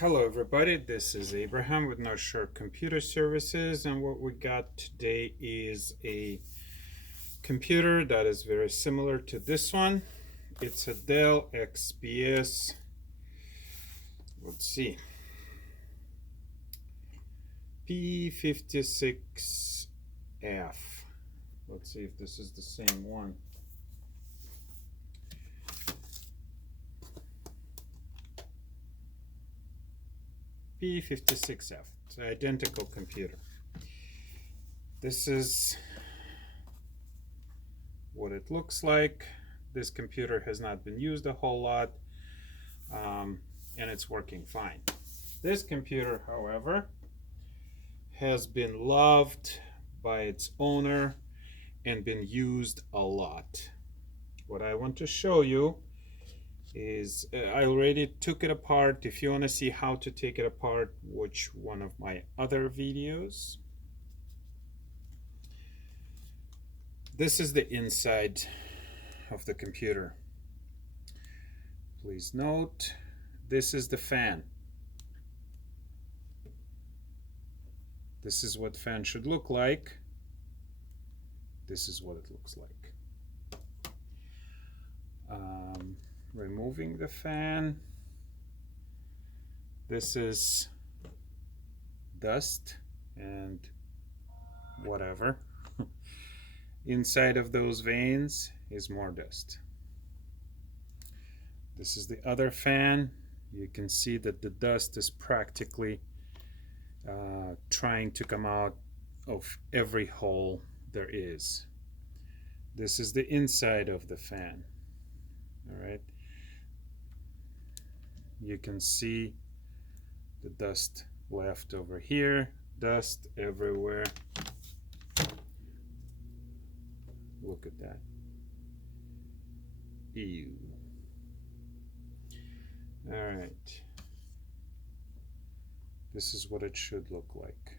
Hello everybody, this is Abraham with North Shore Computer Services, and what we got today is a computer that is very similar to this one. It's a Dell XPS, let's see, P56F. Let's see if this is the same one. P56F. It's an identical computer. This is what it looks like. This computer has not been used a whole lot, and it's working fine. This computer, however, has been loved by its owner and been used a lot. What I want to show you is I already took it apart. If you want to see how to take it apart, watch one of my other videos. This is the inside of the computer. Please note, this is the fan. This is what fan should look like. This is what it looks like. Removing the fan. This is dust and whatever. Inside of those veins is more dust. This is the other fan. You can see that the dust is practically trying to come out of every hole there is. This is the inside of the fan. All right. You can see the dust left over here, dust everywhere. Look at that. Ew. All right. This is what it should look like.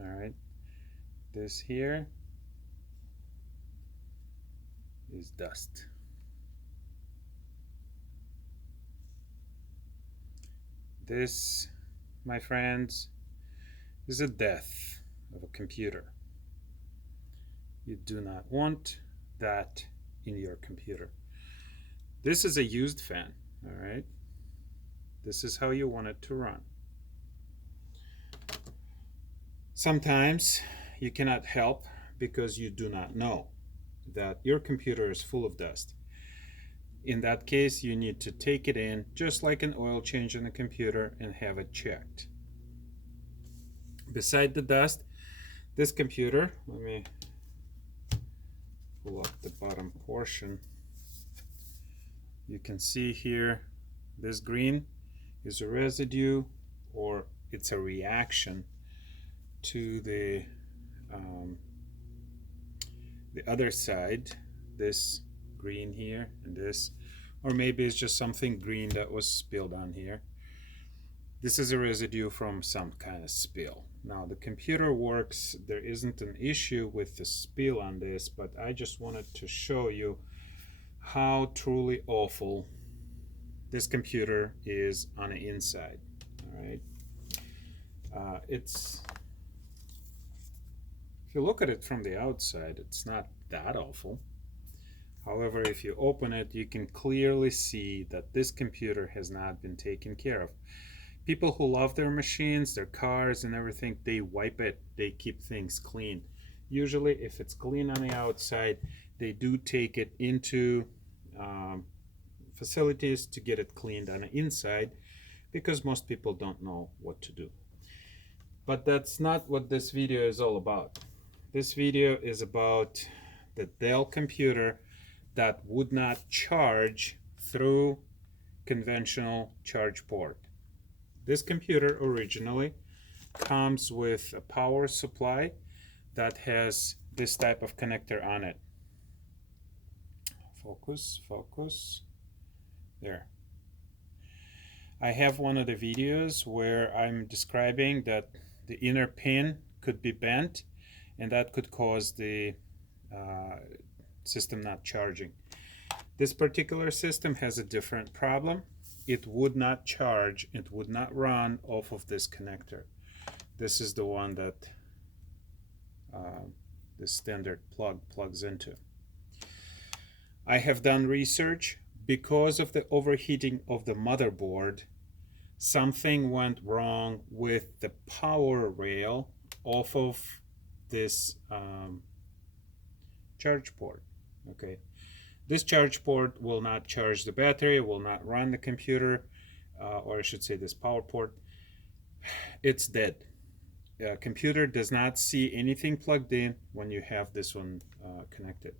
All right. This here is dust. This, my friends, is a death of a computer. You do not want that in your computer. This is a used fan, all right? This is how you want it to run. Sometimes you cannot help because you do not know that your computer is full of dust. In that case, you need to take it in, just like an oil change in the computer, and have it checked. Beside the dust, this computer, let me pull up the bottom portion. You can see here, this green is a residue, or it's a reaction to the other side, this green here and this, or maybe it's just something green that was spilled on here. This is a residue from some kind of spill. Now the computer works, there isn't an issue with the spill on this, but I just wanted to show you how truly awful this computer is on the inside. All right, if you look at it from the outside, it's not that awful. However, if you open it, you can clearly see that this computer has not been taken care of. People who love their machines, their cars and everything, they wipe it, they keep things clean. Usually if it's clean on the outside, they do take it into facilities to get it cleaned on the inside, because most people don't know what to do. But that's not what this video is all about. This video is about the Dell computer that would not charge through conventional charge port. This computer originally comes with a power supply that has this type of connector on it. Focus, focus. There. I have one of the videos where I'm describing that the inner pin could be bent, and that could cause the system not charging. This particular system has a different problem. It would not charge, it would not run off of this connector. This is the one that the standard plug plugs into. I have done research. Because of the overheating of the motherboard, something went wrong with the power rail off of this charge port. Okay, this charge port will not charge the battery, will not run the computer, or I should say this power port. It's dead. Computer does not see anything plugged in when you have this one connected.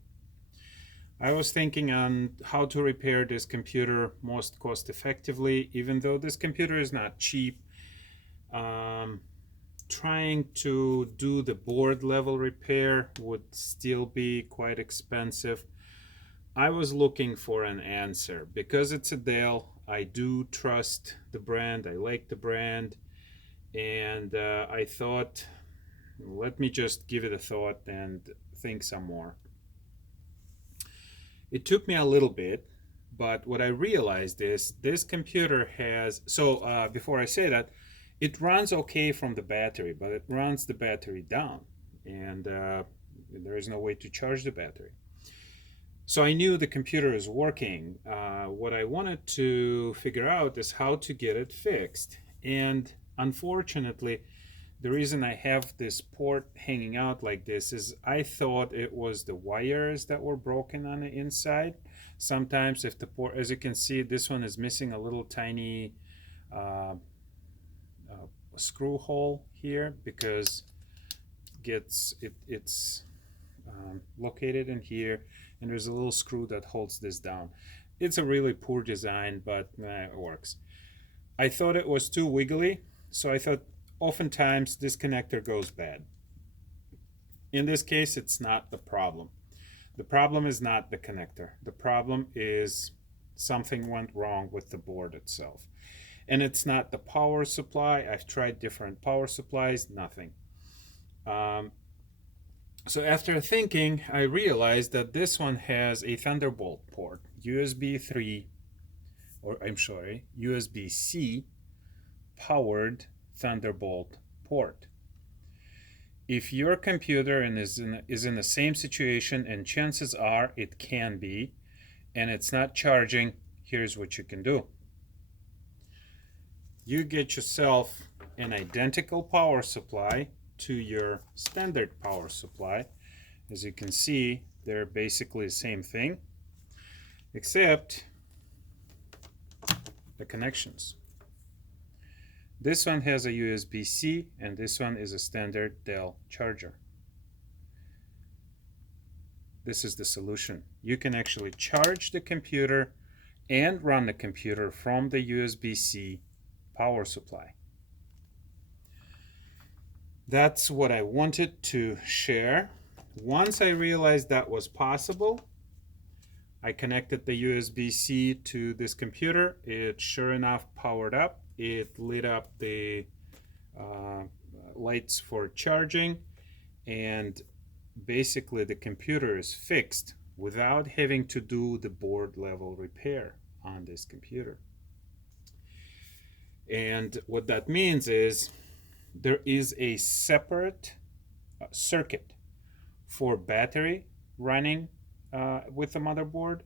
I was thinking on how to repair this computer most cost effectively, even though this computer is not cheap. Trying to do the board level repair would still be quite expensive. I was looking for an answer. Because it's a Dell, I do trust the brand, I like the brand, and I thought, let me just give it a thought and think some more. It took me a little bit, but what I realized is this computer has, before I say that, it runs okay from the battery, but it runs the battery down, and there is no way to charge the battery. So I knew the computer is working. What I wanted to figure out is how to get it fixed. And unfortunately, the reason I have this port hanging out like this is I thought it was the wires that were broken on the inside. Sometimes if the port, as you can see, this one is missing a little tiny screw hole here because it's located in here, and there's a little screw that holds this down. It's a really poor design, but it works. I thought it was too wiggly, so I thought oftentimes this connector goes bad. In this case, it's not the problem. The problem is not the connector. The problem is something went wrong with the board itself. And it's not the power supply. I've tried different power supplies, nothing. So after thinking, I realized that this one has a Thunderbolt port, USB-C powered Thunderbolt port. If your computer is in the same situation, and chances are it can be, and it's not charging, here's what you can do. You get yourself an identical power supply to your standard power supply. As you can see, they're basically the same thing, except the connections. This one has a USB-C, and this one is a standard Dell charger. This is the solution. You can actually charge the computer and run the computer from the USB-C power supply. That's what I wanted to share. Once I realized that was possible, I connected the USB-C to this computer. It sure enough powered up. It lit up the lights for charging, and basically the computer is fixed without having to do the board level repair on this computer. And what that means is there is a separate circuit for battery running with the motherboard,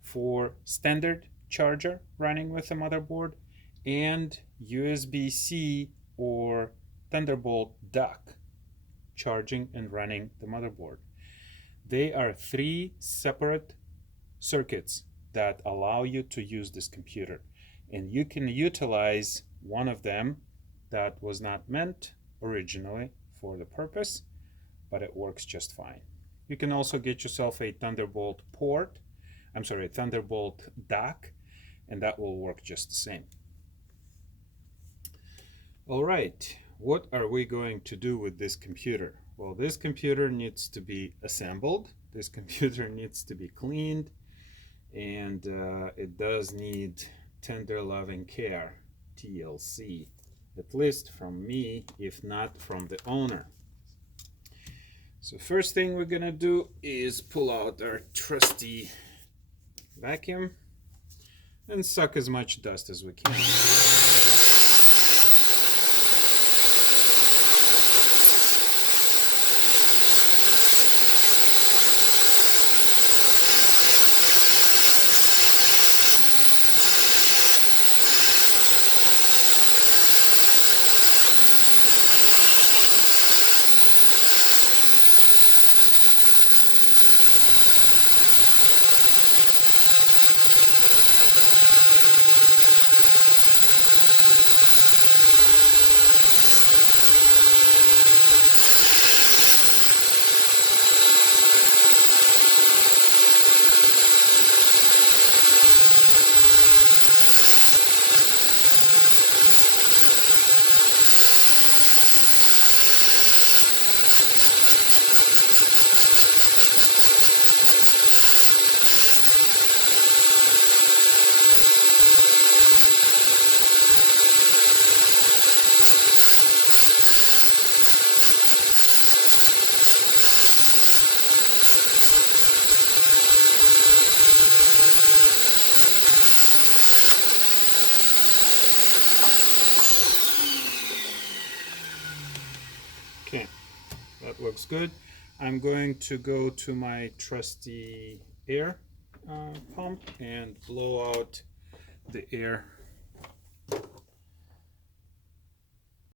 for standard charger running with the motherboard, and USB-C or Thunderbolt dock charging and running the motherboard. They are three separate circuits that allow you to use this computer, and you can utilize one of them that was not meant originally for the purpose, but it works just fine. You can also get yourself a Thunderbolt Thunderbolt dock, and that will work just the same. All right, what are we going to do with this computer? Well, this computer needs to be assembled. This computer needs to be cleaned, and it does need tender loving care, TLC, at least from me, if not from the owner. So first thing we're gonna do is pull out our trusty vacuum and suck as much dust as we can. Okay, that looks good. I'm going to go to my trusty air pump and blow out the air